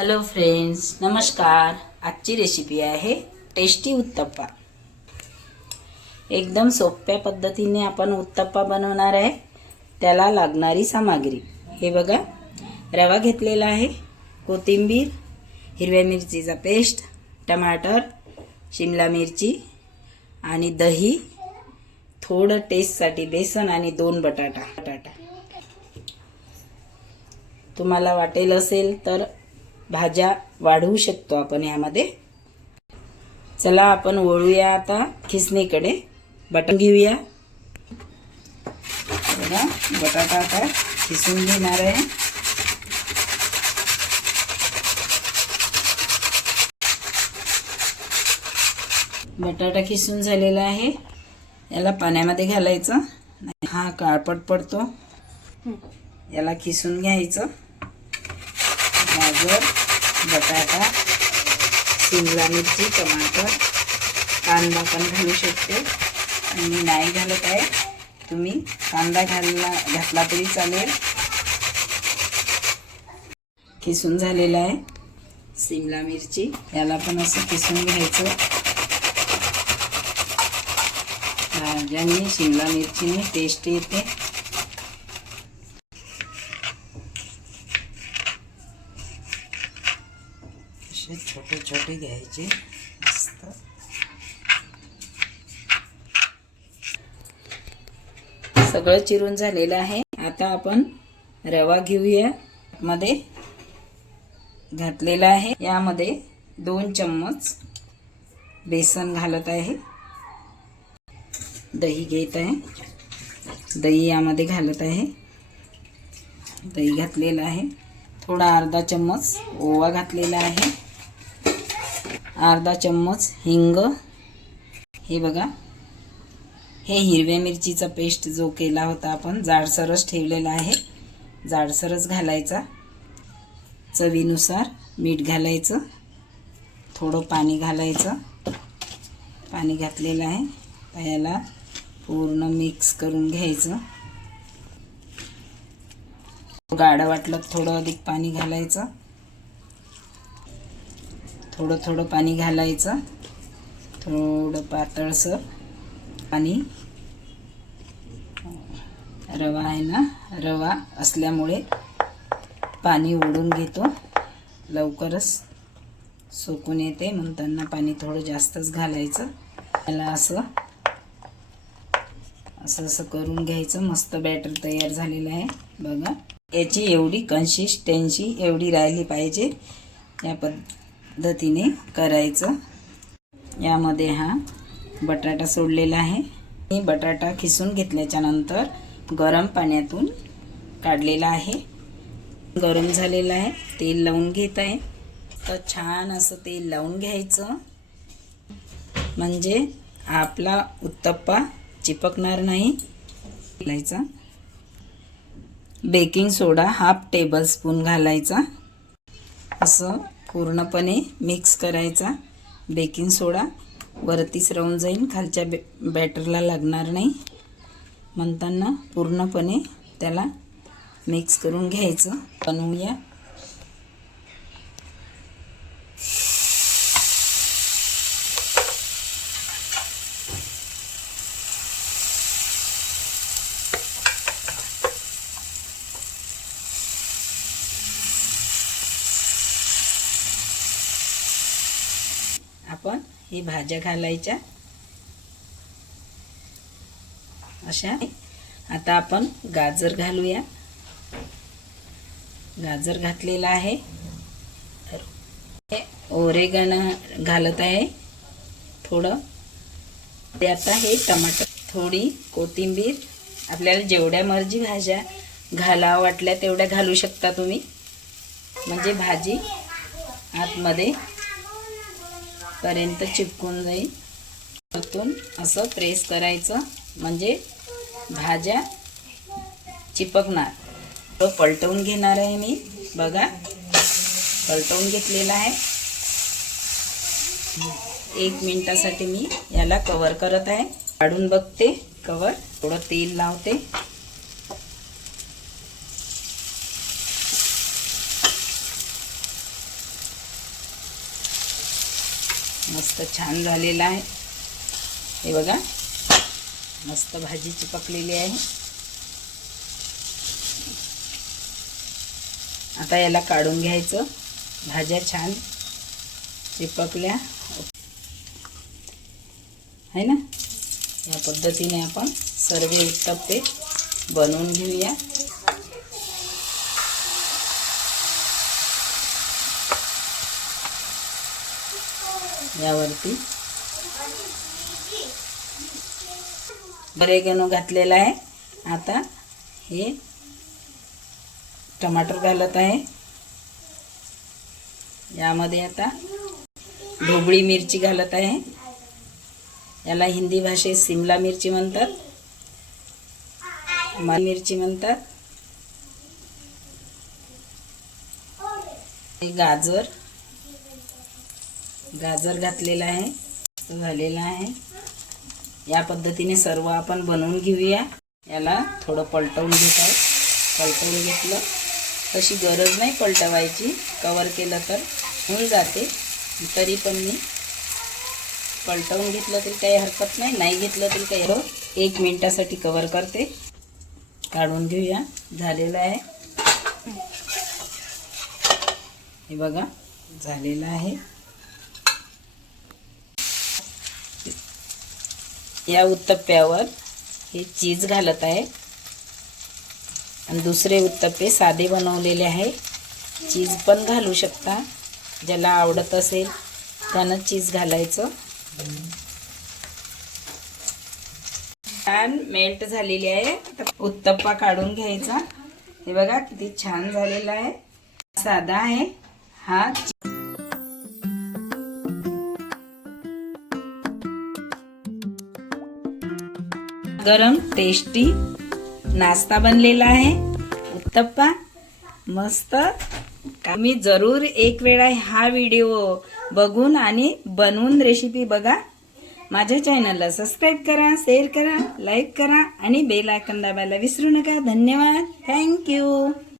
Hello friends नमस्कार. आजची recipe आहे टेस्टी उत्तप्पा. एकदम सोप्या पद्धतीने आपण उत्तप्पा बनवणार आहे. त्याला लागणारी सामग्री. हे बघा. रवा घेतलेला आहे. कोथिंबीर हिरव्या मिरचीचा पेस्ट टमाटर शिमला मिरची आणि दही थोडं टेस्टसाठी बेसन आणि दोन बटाटा. बटाटा. तुम्हाला वाटेल असेल तर भाज्या वाढवू शकतो आपण यामध्ये. चला आपण वळूया आता खिसणीकडे. बटन घेऊया. बघा बटाटा आता खिसून घेणार आहे. बटाटा खिसून झालेला आहे. याला पाण्यामध्ये घालायचं. हा काळपट पडतो. याला खिसून घ्यायचं. गाजर. बटाटा शिमला मिरची टमाटर कांदा पण घालू शकते. आणि नाही घालत आहे तुम्ही कांदा घालला घातला तरी चालेल. किसून झालेला आहे शिमला मिरची. याला पण असं किसून घ्यायचं. भाज्यांनी शिमला मिरचीने टेस्ट येते असे छोटे छोटे घ्यायचे. मस्त. सगळं चिरून झालेलं आहे. आता आपण रवा घेऊया. मध्ये घातलेला आहे. यामध्ये दोन चम्मच बेसन घालत आहे. दही घेत आहे. दही यामध्ये घालत आहे. दही घातलेलं आहे. थोडा अर्धा चम्मच ओवा घातलेला आहे. अर्धा चम्मच हिंग. हे बघा. हे हिरव्या मिरचीचा पेस्ट जो केला होता आपण जाडसरच ठेवलेला आहे. जाडसरच घालायचा. चवीनुसार मीठ घालायचं. थोडं पाणी घालायचं. पाणी घातलेलं आहे. याला पूर्ण मिक्स करून घ्यायचं. गाढं वाटलं थोडं अधिक पाणी घालायचं. थोडं थोडं पाणी घालायचं थोडं पातळसर आणि रवा आहे ना रवा असल्यामुळे पाणी ओढून घेतो. लवकरच सुकून येते म्हणताना पाणी थोडं जास्तच घालायचं. त्याला असं असं असं करून घ्यायचं. मस्त बॅटर तयार झालेलं आहे. बघा. याची एवढी कन्सिस्टन्सी एवढी राहिली पाहिजे. या पद्धतीने करायचं. यामध्ये हा बटाटा सोडलेला आहे. मी बटाटा खिसून घेतल्याच्या नंतर गरम पाण्यातून काढलेला आहे. गरम झालेलं आहे. तेल लावून घेत आहे. तर छान असं तेल लावून घ्यायचं. म्हणजे आपला उत्तप्पा चिपकणार नाही. घालायचा. Baking soda half tablespoon घालायचा. असं पूर्णपणे मिक्स करायचा. बेकिंग सोडा वरतीच राहून जाईल. खालच्या बॅ बॅटरला लागणार नाही. म्हणताना पूर्णपणे त्याला मिक्स करून घ्यायचं. बनवूया. आपण ही भाज्या घालायच्या. अशा. आता आपण गाजर घालूया. गाजर घातलेला आहे. ओरेगण घालत आहे. थोडं. ते आता हे टमाटर थोडी कोथिंबीर. आपल्याला जेवढ्या मर्जी भाज्या घाला वाटल्या तेवढ्या घालू शकता तुम्ही. म्हणजे भाजी आतमध्ये पर्यंत चिपकून जाईल. वरतून असं प्रेस करायचं म्हणजे भाज्या चिपकणार. तो पलटवून घेणार आहे मी. बघा पलटवून घेतलेला आहे. एक मिनटासाठी मी याला कवर करत आहे. काढून बघते. कवर थोडं तेल लावते. मस्त छान झालेला आहे. हे बघा मस्त भाजी चिपकलेली आहे. आता याला काढून घ्यायचं. भाज्या छान चिपकल्या. आहे ना? या पद्धतीने आपण सर्व उत्तप्पे बनवून घेऊया. यावरती. बरेगेनो घातलेला आहे. आता हे टमाटर घालत आहे. यामध्ये आता ढोबळी मिरची घालत आहे. याला हिंदी भाषेत सिमला मिरची म्हणतात. माल मिरची म्हणतात. हे गाजर. गाजर घातलेला आहे झालेला आहे. या पद्धतीने सर्व आपण बनवून घेऊया. याला थोडं पलटवून घेत आहे पलटवून घेतलं. तशी गरज नाही पलटवायची. कवर केलं तर होऊन जाते. तरी पण मी पलटवून घेतलं तरी काही हरकत नाही. नाही घेतलं तरी काही हो एक मिनटासाठी कवर करते. काढून घेऊया. झालेलं आहे. हे बघा. झालेलं आहे. या उत्तप्प्यावर हे चीज घालत आहे. आणि दुसरे उत्तप्पे साधे बनवलेले आहे. चीज पण घालू शकता. ज्याला आवडत असेल त्यानं चीज घालायचं. छान मेल्ट झालेली आहे. उत्तप्पा काढून घ्यायचा. हे बघा किती छान झालेला आहे. साधा आहे. हा गरम टेस्टी नाश्ता बनलेला आहे. उत्तप्पा मस्त. मी जरूर एक वेळा हा व्हिडिओ बघून आणि बनवून रेसिपी बघा. माझ्या चॅनलला सबस्क्राईब करा शेअर करा लाईक करा आणि बेल आयकन दाबायला विसरू नका. धन्यवाद. थँक्यू